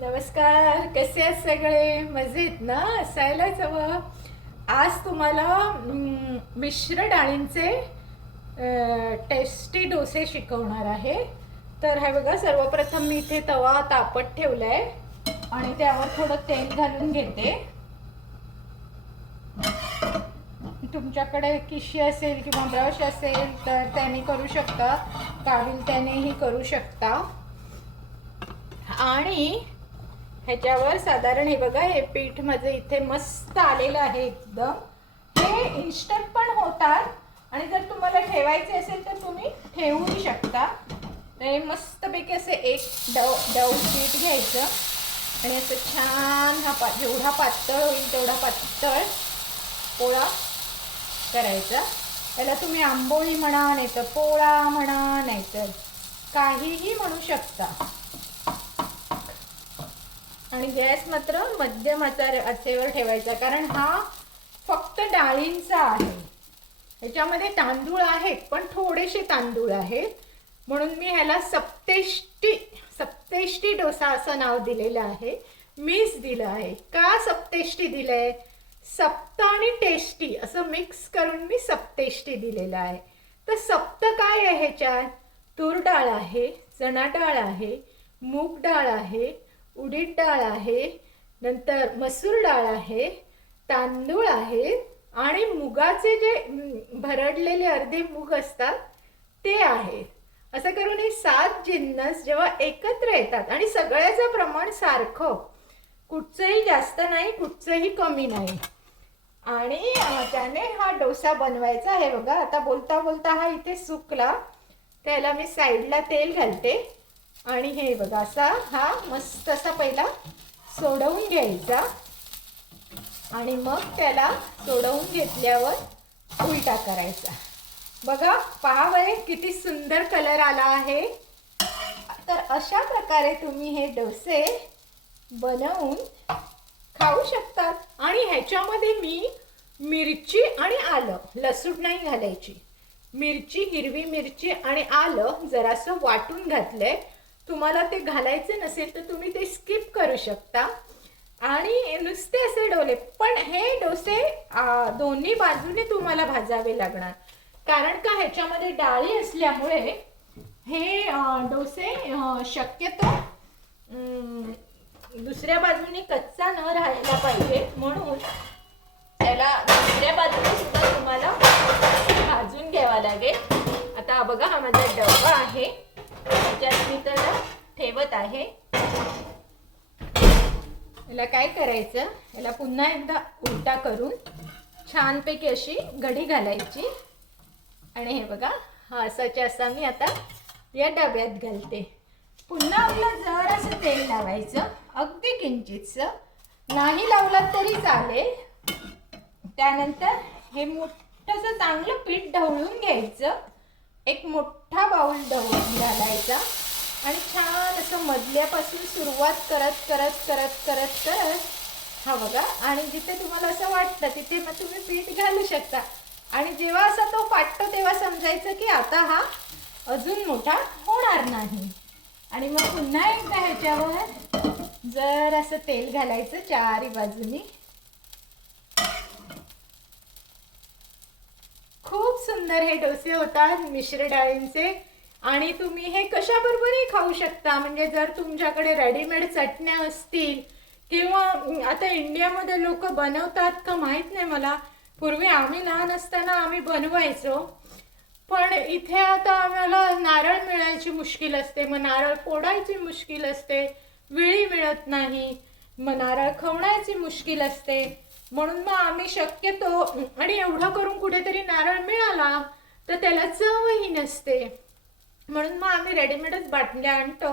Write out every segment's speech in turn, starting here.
नमस्कार, कसे आहेत सगळे? मजेत ना? असायलाच हवं. आज तुम्हाला मिश्र डाळींचे टेस्टी डोसे शिकवणार आहे. तर हे बघा, सर्वप्रथम मी इथे तवा तापत ठेवलाय आणि त्यावर थोडं तेल घालून घेते. तुमच्याकडे किशी असेल किंवा ब्रश असेल तर त्याने करू शकता, काविल त्यानेही करू शकता. आणि ह्याच्यावर साधारण हे बघा, हे पीठ माझं इथे मस्त आलेलं आहे एकदम. हे इन्स्टंट पण होतात आणि जर तुम्हाला ठेवायचे असेल तर तुम्ही ठेवूही शकता. हे मस्तपैकी असे एक डव पीठ घ्यायचं आणि असं छान जेवढा पातळ होईल तेवढा पातळ पोळा करायचा. त्याला तुम्ही आंबोळी म्हणा, नाही तर पोळा म्हणा, नाहीतर काहीही म्हणू शकता. आणि गॅस मात्र मध्यम आचेवर ठेवायचा, कारण हा फक्त डाळींचा आहे. ह्याच्यामध्ये तांदूळ आहेत पण थोडेसे तांदूळ आहेत, म्हणून मी ह्याला सप्तेष्टी डोसा असं नाव दिलेलं आहे. मीच दिलं आहे. का सप्तेष्टी दिलंय? सप्त आणि टेस्टी असं मिक्स करून मी सप्तेष्टी दिलेलं आहे. तर सप्त काय आहे ह्याच्यात? तूर डाळ आहे, चणा डाळ आहे, मूग डाळ आहे, उडीद डाळ आहे, नंतर मसूर डाळ आहे, तांदूळ आहेत आणि मुगाचे जे भरडलेले अर्धे मूग असतात ते आहेत. असं करून हे 7 जिन्नस जेव्हा एकत्र येतात आणि सगळ्याचं प्रमाण सारखं, कुठचंही जास्त नाही, कुठचंही कमी नाही, आणि त्याने हा डोसा बनवायचा आहे. बघा, आता बोलता बोलता हा इथे सुकला, त्याला मी साईडला तेल घालते. आणि हे बघा, असा हा मस्त असा पहिला सोडवून घ्यायचा आणि मग त्याला सोडवून घेतल्यावर उलटा करायचा. बघा, पहा बरे किती सुंदर कलर आला आहे. तर अशा प्रकारे तुम्ही हे डोसे बनवून खाऊ शकतात. आणि ह्याच्यामध्ये मी मिरची आणि आलं, लसूण नाही घालायची, मिरची, हिरवी मिरची आणि आलं जरासं वाटून घातलंय. तुम्हाला ते घालायचं नसेल तर तुम्ही ते स्किप करू शकता. आणि नुसते असे डोले, पण हे डोसे दोन्ही बाजूने तुम्हाला भाजावे लागणार, कारण का ह्याच्यामध्ये डाळी असल्यामुळे हे डोसे शक्यतो दुसऱ्या बाजूने कच्चा न राहायला पाहिजे, म्हणून त्याला दुसऱ्या बाजूने सुद्धा तुम्हाला भाजून घ्यावा लागेल. आता बघा, हा माझा डबा आहे, त्याच्यात मी त्याला ठेवत आहे. याला काय करायचं, याला पुन्हा एकदा उलटा करून छानपैकी अशी घडी घालायची. आणि हे बघा, हा असाच्या असा मी आता या डब्यात घालते. पुन्हा आपलं जरासं तेल लावायचं, अगदी किंचितसं, नाही लावलात तरी चालेल. त्यानंतर हे मोठंसं चांगलं पीठ ढवळून घ्यायचं. एक मोठा बाउल ढवळून घालायचा आणि छान असं मधल्यापासून सुरुवात करत करत करत करत करत हा बघा, आणि जिथे तुम्हाला असं वाटतं तिथे मग तुम्ही पीठ घालू शकता. आणि जेव्हा असा तो फाटतो तेव्हा समजायचं की आता हा अजून मोठा होणार नाही. आणि मग पुन्हा एकदा ह्याच्यावर जर असं तेल घालायचं चारी बाजूनी. खूप सुंदर हे डोसे होतात मिश्र डाळींचे. आणि तुम्ही हे कशाबरोबरही खाऊ शकता. म्हणजे जर तुमच्याकडे रेडीमेड चटण्या असतील, किंवा आता इंडियामध्ये लोक बनवतात का माहीत नाही मला, पूर्वी आम्ही लहान असताना आम्ही बनवायचो, पण इथे आता आम्हाला नारळ मिळायची मुश्किल असते, मग नारळ फोडायची मुश्किल असते, वेळी मिळत नाही, मग नारळ खवण्याची मुश्किल असते, म्हणून मग आम्ही शक्यतो, आणि एवढं करून कुठेतरी नारळ मिळाला तर त्याला चवही नसते, म्हणून मग आम्ही रेडीमेडच बाटल्या आणतो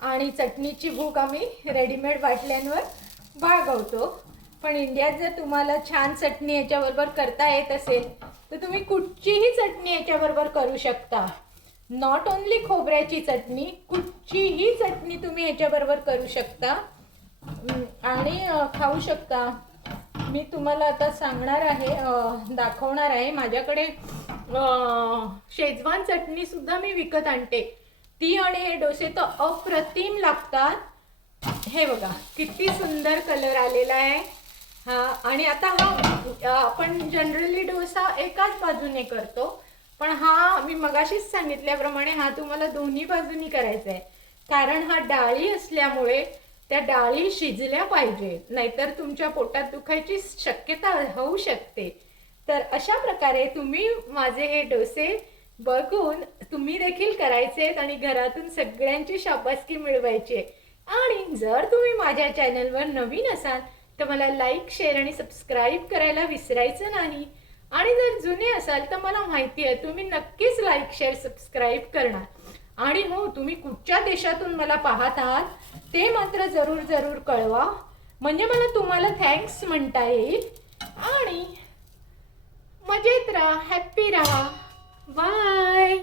आणि चटणीची भूक आम्ही रेडीमेड बाटल्यांवर भागवतो. पण इंडियात जर तुम्हाला छान चटणी याच्याबरोबर करता येत असेल तर तुम्ही कुठचीही चटणी याच्याबरोबर करू शकता. नॉट ओन्ली खोबऱ्याची चटणी, कुठचीही चटणी तुम्ही याच्याबरोबर करू शकता आणि खाऊ शकता. मी तुम्हाला आता सांगणार आहे, दाखवणार आहे. माझ्याकडे शेजवान चटणी सुद्धा मी विकत आणते, ती आणि हे डोसे तर अप्रतिम लागतात. हे बघा किती सुंदर कलर आलेला आहे हा. आणि आता हा आपण जनरली डोसा एकाच बाजूने करतो, पण हा मी मगाशीच सांगितल्याप्रमाणे हा तुम्हाला दोन्ही बाजूनी करायचा आहे, कारण हा डाळी असल्यामुळे त्या डाळी शिजल्या पाहिजे, नाहीतर तुमच्या पोटात दुखायची शक्यता होऊ शकते. तर अशा प्रकारे तुम्ही माझे हे डोसे बघून तुम्ही देखील करायचे आणि घरातून सगळ्यांची शाबासकी मिळवायची. आणि जर तुम्ही माझ्या चॅनलवर नवीन असाल तर मला लाईक, शेअर आणि सबस्क्राईब करायला विसरायचं नाही. आणि जर जुने असाल तर मला माहिती आहे तुम्ही नक्कीच लाईक, शेअर, सबस्क्राईब करणार. आणि हो, तुम्ही कुठच्या देशातून मला पाहत आहात ते मात्र जरूर जरूर कळवा, म्हणजे मला तुम्हाला थँक्स म्हणता येईल. आणि मजेत राहा, हॅप्पी राहा. बाय.